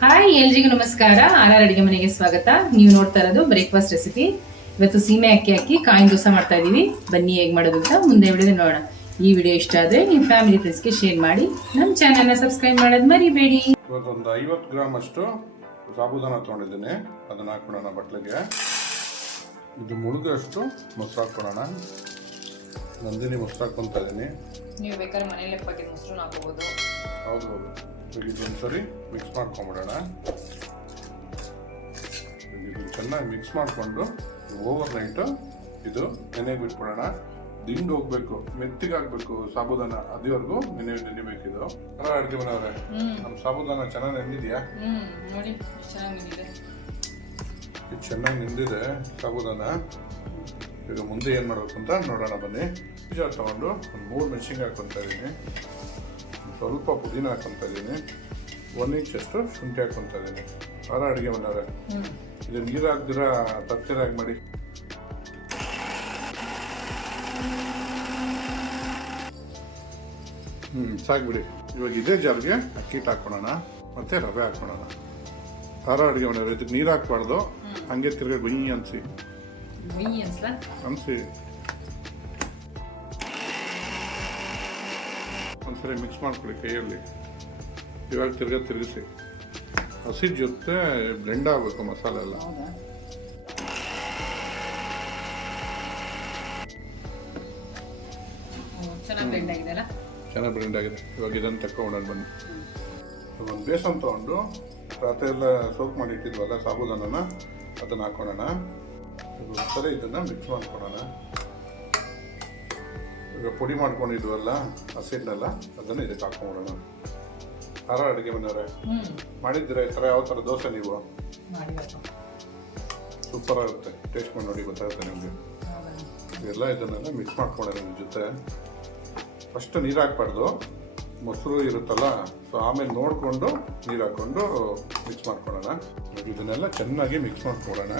Hi ಎಲ್ರಿಗೂ ನಮಸ್ಕಾರ. R ಅಡಿಗೆ ಮನೆಗೆ ಸ್ವಾಗತ. ನೀವು ನೋಡ್ತಾ ಇರೋದು ಬ್ರೇಕ್ಫಾಸ್ಟ್ ರೆಸಿಪಿ. ಇವತ್ತು ಸೀಮೆ ಅಕ್ಕಿ ಹಾಕಿ ಕಾಯಿನ ದೋಸೆ ಮಾಡ್ತಾ ಇದೀವಿ. ಬನ್ನಿ ಹೇಗೆ ಮಾಡೋದು ಅಂತ ಮುಂದೆ ವಿಡಿಯೋ ನೋಡೋಣ. ಈ ವಿಡಿಯೋ ಇಷ್ಟ ಆದರೆ ನಿಮ್ಮ ಫ್ಯಾಮಿಲಿ ಫ್ರೆಂಡ್ಸ್ಗೆ ಶೇರ್ ಮಾಡಿ, ನಮ್ಮ ಚಾನಲ್ನ ಸಬ್ಸ್ಕ್ರೈಬ್ ಮಾಡೋದು ಮರಿಬೇಡಿ. ಇವತ್ತೊಂದು 50 ಗ್ರಾಮ್ ಅಷ್ಟು ಸಾಬೂದಾನ ತೊಗೊಂಡಿದ್ದೀನಿ, ಅದನ್ನು ಹಾಕ್ಬಿಡೋಣ ಬಟ್ಲಿಗೆ. ಇದು ಮುಳುಗಷ್ಟು ಮೊಸರು ಹಾಕ್ಕೊಳೋಣ. ನಂದಿನಿ ಮೊಸರು ಹಾಕ್ಕೊತಾ ಇದ್ದೀನಿ. ನೀವು ಬೇಕಾದ್ರೆ ಮನೇಲಿ ಪ್ಯಾಕೆಟ್ ಮೊಸರು ಹಾಕೋಬೋದು. ಹೌದು ಹೌದು. ಇದೊಂದ್ಸರಿ ಮಿಕ್ಸ್ ಮಾಡ್ಕೊಂಬಿಡೋಣ. ಇದು ಚೆನ್ನಾಗಿ ಮಿಕ್ಸ್ ಮಾಡಿಕೊಂಡು ಓವರ್ ನೈಟು ಇದು ನೆನೆಗೆ ಬಿಟ್ಬಿಡೋಣ. ದಿಂಡು ಹೋಗ್ಬೇಕು, ಮೆತ್ತಿಗಾಗಬೇಕು ಸಾಬೂದಾನ, ಅದುವರೆಗೂ ನೆನೆಬೇಕಿದು. ಅಡುಗೆ ಮನೆಯವ್ರೆ, ನಮ್ಮ ಸಾಬೂದಾನ ಚೆನ್ನಾಗಿ ನೆಂದಿದೆಯಾ? ನೋಡಿ ಚೆನ್ನಾಗಿ ಇದು ಚೆನ್ನಾಗಿ ನೆಂದಿದೆ ಸಾಬೂದಾನ. ಈಗ ಮುಂದೆ ಏನು ಮಾಡಬೇಕು ಅಂತ ನೋಡೋಣ ಬನ್ನಿ. ಬೀಜ ತಗೊಂಡು ಒಂದು 3 ಮೆಣಸಿನ್ಕಾಯಿ ಹಾಕ್ಕೊತಾ ಇದ್ದೀನಿ, ಸ್ವಲ್ಪ ಪುದೀನ ಹಾಕ್ಕೊತಾ ಇದ್ದೀನಿ, 1 ಇಂಚಷ್ಟು ಶುಂಠಿ ಹಾಕ್ಕೊತಾ ಇದ್ದೀನಿ. ಅಡುಗೆ ಮನೆಯವ್ರೆ, ಇದು ನೀರು ಹಾಕ್ದಿರ ತಪ್ಪೀರಾಗಿ ಮಾಡಿ. ಸಾಕ್ಬಿಡಿ. ಇವಾಗ ಇದೇ ಜಾರ್ಗೆ ಅಕ್ಕಿ ಹಿಟ್ಟು ಹಾಕ್ಕೊಳೋಣ, ಮತ್ತೆ ರವೆ ಹಾಕ್ಕೊಳೋಣ. ಅಡುಗೆ ಮನೆಯವ್ರೆ, ಇದಕ್ಕೆ ನೀರು ಹಾಕ್ಬಾರ್ದು, ಹಂಗೆ ತಿರ್ಗಿ ಗುಯ್ಯಿ ಅನ್ಸಿ ಒಂದ್ಸರಿ ಮಿಕ್ಸ್ ಮಾಡ್ಕೊಳ್ಳಿ ಕೈಯಲ್ಲಿ. ಇವಾಗ ತಿರ್ಗಿಸಿ ಹಸಿ ಜೊತೆ ಬ್ಲೆಂಡ್ ಆಗಬೇಕು ಮಸಾಲೆ ಎಲ್ಲ. ಚೆನ್ನಾಗಿ ಬ್ಲೆಂಡ್ ಆಗಿದೆ. ಇವಾಗ ಇದನ್ನು ತಗೊಂಡು ಬನ್ನಿ. ಒಂದು ಬೇಸನ್ ತೊಗೊಂಡು ರಾತ್ರಿ ಎಲ್ಲ ಸೋಕ್ ಮಾಡಿ ಇಟ್ಟಿದ್ವಲ್ಲ ಸಾಬೂದಾನನ, ಅದನ್ನು ಹಾಕೊಳ್ಳೋಣ. ಸರಿ, ಇದನ್ನು ಮಿಕ್ಸ್ ಮಾಡ್ಕೊಳ್ಳೋಣ. ಈಗ ಪುಡಿ ಮಾಡ್ಕೊಂಡಿದ್ವಲ್ಲ ಹಸಿಟ್ಟೆಲ್ಲ, ಅದನ್ನು ಇದಕ್ಕೆ ಹಾಕೊಂಡ್ಬಿಡೋಣ. ಅಡುಗೆ ಮನೆಯವ್ರೆ, ಮಾಡಿದ್ದೀರಾ ಈ ಥರ? ಯಾವ ಥರ ದೋಸೆ ನೀವು? ಸೂಪರ್ ಆಗುತ್ತೆ, ಟೇಸ್ಟ್ ಮಾಡಿ ನೋಡಿ, ಗೊತ್ತಾಗುತ್ತೆ ನಿಮಗೆ. ಇದೆಲ್ಲ ಇದನ್ನೆಲ್ಲ ಮಿಕ್ಸ್ ಮಾಡ್ಕೊಳ್ಳೋಣ. ನಿಮ್ಮ ಜೊತೆ ಫಸ್ಟ್ ನೀರು ಹಾಕ್ಬಾರ್ದು, ಮೊಸರು ಇರುತ್ತಲ್ಲ, ಸೊ ಆಮೇಲೆ ನೋಡಿಕೊಂಡು ನೀರು ಹಾಕ್ಕೊಂಡು ಮಿಕ್ಸ್ ಮಾಡ್ಕೊಳ್ಳೋಣ. ಇದನ್ನೆಲ್ಲ ಚೆನ್ನಾಗಿ ಮಿಕ್ಸ್ ಮಾಡ್ಕೊಳ್ಳೋಣ.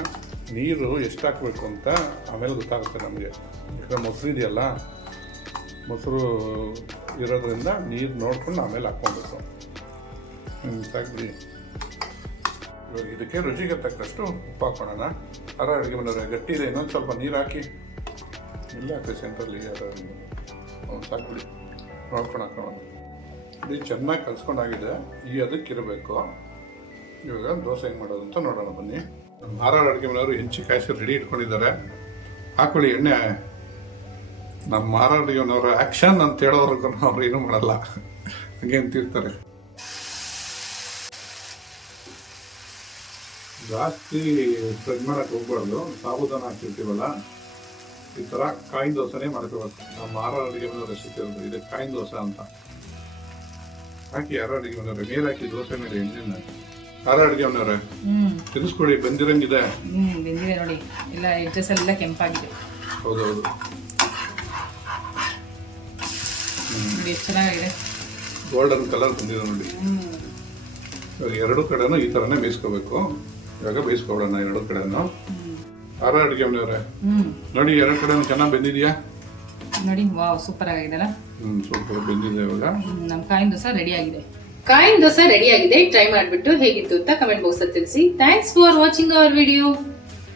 ನೀರು ಎಷ್ಟು ಹಾಕಬೇಕು ಅಂತ ಆಮೇಲೆ ಗೊತ್ತಾಗುತ್ತೆ ನಮಗೆ. ಈಗ ಮೊಸರು ಇದೆಯಲ್ಲ, ಮೊಸರು ಇರೋದ್ರಿಂದ ನೀರು ನೋಡ್ಕೊಂಡು ಆಮೇಲೆ ಹಾಕ್ಕೊಬೇಕು. ಸಾಕ್ಬಿಡಿ. ಇವಾಗ ಇದಕ್ಕೆ ರುಚಿಗೆ ತಕ್ಕಷ್ಟು ಉಪ್ಪು ಹಾಕೋಣ. ಅಡುಗೆ ಮನೆಯವ್ರೆ, ಗಟ್ಟಿ ಇದೆ, ಇನ್ನೊಂದು ಸ್ವಲ್ಪ ನೀರು ಹಾಕಿ. ಇಲ್ಲ ಹಾಕಿ ಸೆಂಟ್ರಲ್ಲಿ ಸಾಕ್ಬಿಡಿ, ನೋಡ್ಕೊಂಡು ಹಾಕೋಣ. ಇದು ಚೆನ್ನಾಗಿ ಕಲ್ಸ್ಕೊಂಡಾಗಿದೆ, ಈ ಅದಕ್ಕಿರಬೇಕು. ಇವಾಗ ದೋಸೆ ಹೆಂಗೆ ಮಾಡೋದು ಅಂತ ನೋಡೋಣ ಬನ್ನಿ. ಅಡುಗೆ ಮನೆಯವರು ಹೆಂಚಿ ಕಾಯಿಸಿ ರೆಡಿ ಇಟ್ಕೊಂಡಿದ್ದಾರೆ. ಹಾಕೊಳ್ಳಿ ಎಣ್ಣೆ. ನಮ್ಮ ಅಡುಗೆ ಮನೆಯವರು ಆ್ಯಕ್ಷನ್ ಅಂತ ಹೇಳೋರ್ಗು ಅವ್ರು ಏನೂ ಮಾಡಲ್ಲ, ಹಂಗೆ ಅಂತಿರ್ತಾರೆ. ಜಾಸ್ತಿ ಫ್ರೈ ಮಾಡಕ್ಕೆ ಹೋಗ್ಬಾರ್ದು. ಸಾಬೂದಾನ ಹಾಕಿರ್ತೀವಲ್ಲ, ಈ ಥರ ಕಾಯಿನ ದೋಸೆನೇ ಮಾಡ್ಕೋಬೇಕು. ನಮ್ಮ ಅಡುಗೆ ಮನೆಯವ್ರ ರೆಸಿಪಿ ಇರೋದು ಇದು, ಕಾಯಿನ ದೋಸೆ ಅಂತ. ಹಾಕಿ ಅಡುಗೆ ಮನೆಯವ್ರೆ, ನೀರು ಹಾಕಿ ದೋಸೆ ಮೇಲೆ ಎಣ್ಣೆನ. ಅಡುಗೆ ಮನೆಯವ್ರೆ, ತಿನ್ನಿಸ್ಕೊಳ್ಳಿ, ಬೆಂದಿರಂಗಿದೆ. ಬೆಂದಿದೆ ನೋಡಿ, ಎಲ್ಲ ಎಡ್ಜಸ್ ಎಲ್ಲ ಕೆಂಪಾಗಿದೆ. ಹೌದೌದು, ಎಷ್ಟು ಚೆನ್ನಾಗಿದೆ, ಗೋಲ್ಡನ್ ಕಲರ್ ಬಂದಿದೆ ನೋಡಿ. ಇವಾಗ ಎರಡು ಕಡೆನೂ ಈ ಥರನೇ ಬೇಯಿಸ್ಕೋಬೇಕು. ಇವಾಗ ಬೇಯಿಸ್ಕೊಬಿಡೋಣ ಎರಡು ಕಡೆನೂ. ಅಡುಗೆ ಮನೆಯವ್ರೆ ನೋಡಿ, ಎರಡು ಕಡೆನೂ ಚೆನ್ನಾಗಿ ಬೆಂದಿದೆಯಾ ನೋಡಿ. Wow, super ಆಗಿದೆಲ್ಲ. ಸೂಪರ್ ಬೆಂದಿದೆ. ಇವಾಗ ನಮ್ಮ ಕಾಯಿನ ದೋಸೆ ರೆಡಿ ಆಗಿದೆ. ಕಾಯಿನ ದೋಸೆ ರೆಡಿ ಆಗಿದೆ. ಟ್ರೈ ಮಾಡಿಬಿಟ್ಟು ಹೇಗಿತ್ತು ಅಂತ ಕಮೆಂಟ್ ಬಾಕ್ಸ್ ಅಲ್ಲಿ ತಿಳಿಸಿ. Thanks for watching our video.